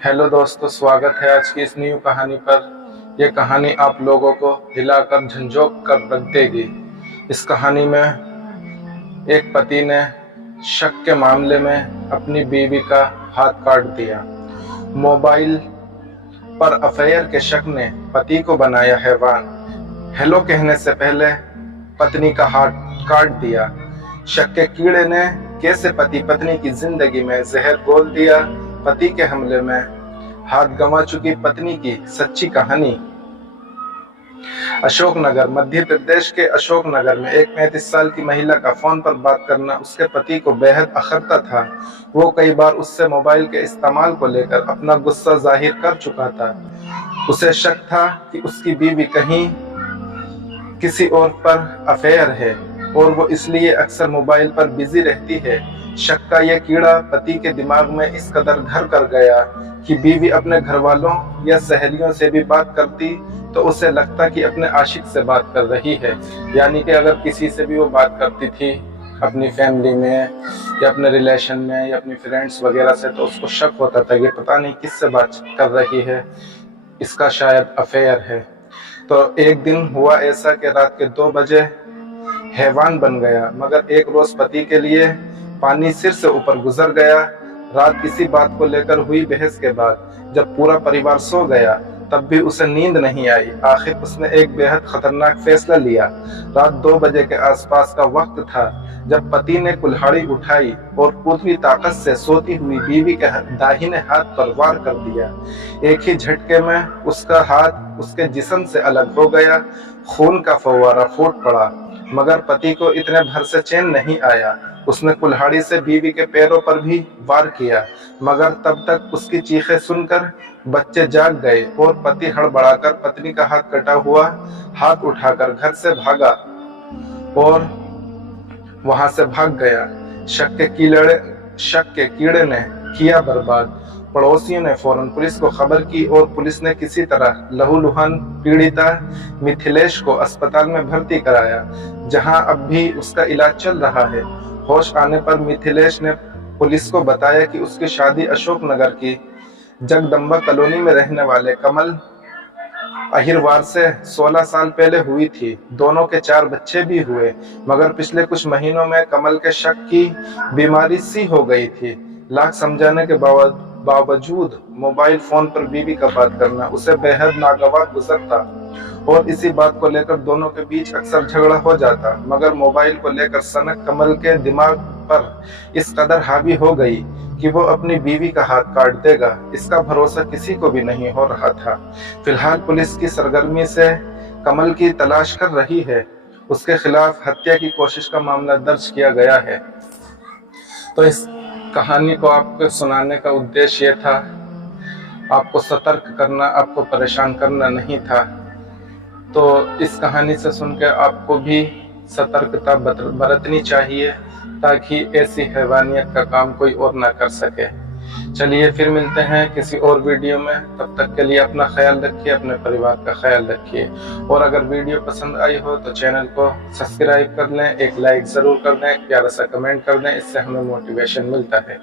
Hello दोस्तों, स्वागत है आज की इस न्यू कहानी पर। यह कहानी आप लोगों को हिलाकर झंझोक कर रख देगी। इस कहानी में एक पति ने शक के मामले में अपनी बीवी का हाथ काट दिया। मोबाइल पर अफेयर के शक ने पति को बनाया हैवान। हेलो कहने से पहले पत्नी का हाथ काट दिया। शक के कीड़े ने कैसे पति पत्नी की जिंदगी में जहर घोल दिया। पति के हमले में हाथ गंवा चुकी पत्नी की सच्ची कहानी। अशोकनगर, मध्य प्रदेश के अशोकनगर में एक 35 साल की महिला का फोन पर बात करना उसके पति को बेहद अखरता था। वो कई बार उससे मोबाइल के इस्तेमाल को लेकर अपना गुस्सा जाहिर कर चुका था। उसे शक था कि उसकी बीवी कहीं किसी और पर अफेयर है और वो इसलिए अक्सर मोबाइल पर बिजी रहती है। शक का यह कीड़ा पति के दिमाग में इस कदर घर कर गया कि बीवी अपने घर वालों या सहेलियों से भी बात करती तो उसे लगता कि अपने आशिक से बात कर रही है। यानी कि अगर किसी से भी वो बात करती थी अपनी फैमिली में या अपने रिलेशन में या अपनी फ्रेंड्स वगैरह से, तो उसको शक होता था कि पता नहीं किससे बात कर रही है, इसका शायद अफेयर है। तो एक दिन हुआ ऐसा कि रात के 2 बजे हैवान बन गया, मगर एक रोज पति के लिए पानी सिर से ऊपर गुजर गया। रात किसी बात को लेकर हुई बहस के बाद जब पूरा परिवार सो गया तब भी उसे नींद नहीं आई। आखिर उसने एक बेहद खतरनाक फैसला लिया। रात 2 बजे के आसपास का वक्त था जब पति ने कुल्हाड़ी उठाई और पूरी ताकत से सोती हुई बीवी के दाहिने हाथ पर वार कर दिया। एक ही झटके में उसका हाथ उसके जिस्म से अलग हो गया। खून का फव्वारा फूट पड़ा, मगर पति को इतने भर से चैन नहीं आया। उसने कुल्हाड़ी से बीवी के पैरों पर भी वार किया, मगर तब तक उसकी चीखें सुनकर बच्चे जाग गए और पति हड़बड़ाकर पत्नी का हाथ कटा हुआ हाथ उठाकर घर से भागा और वहां से भाग गया। शक के कीड़े ने किया बर्बाद। पड़ोसियों ने फौरन पुलिस को खबर की और पुलिस ने किसी तरह लहूलुहान पीड़िता मिथिलेश को अस्पताल में भर्ती कराया, जहां अब भी उसका इलाज चल रहा है। होश आने पर मिथिलेश ने पुलिस को बताया कि उसकी शादी अशोकनगर की जगदम्बा कॉलोनी में रहने वाले कमल अहिरवार से 16 साल पहले हुई थी। दोनों के 4 बच्चे भी हुए, मगर पिछले कुछ महीनों में कमल के शक की बीमारी सी हो गई थी। लाख समझाने के बावजूद मोबाइल फोन पर बीवी का बात करना उसे बेहद नागवार गुजरता और इसी बात को लेकर दोनों के बीच अक्सर झगड़ा हो जाता। मगर मोबाइल को लेकर सनक कमल के दिमाग पर इस कदर हावी हो गई कि वो अपनी बीवी का हाथ काट देगा, इसका भरोसा किसी को भी नहीं हो रहा था। फिलहाल पुलिस की सरगर्मी से कमल की तलाश कर रही है। उसके खिलाफ हत्या की कोशिश का मामला दर्ज किया गया है। तो इस कहानी को आपको सुनाने का उद्देश्य ये था, आपको सतर्क करना, आपको परेशान करना नहीं था। तो इस कहानी से सुनकर आपको भी सतर्कता बरतनी चाहिए ताकि ऐसी हैवानियत का काम कोई और ना कर सके। चलिए फिर मिलते हैं किसी और वीडियो में। तब तक के लिए अपना ख्याल रखिए, अपने परिवार का ख्याल रखिए। और अगर वीडियो पसंद आई हो तो चैनल को सब्सक्राइब कर लें, एक लाइक ज़रूर कर दें, प्यारा सा कमेंट कर दें, इससे हमें मोटिवेशन मिलता है।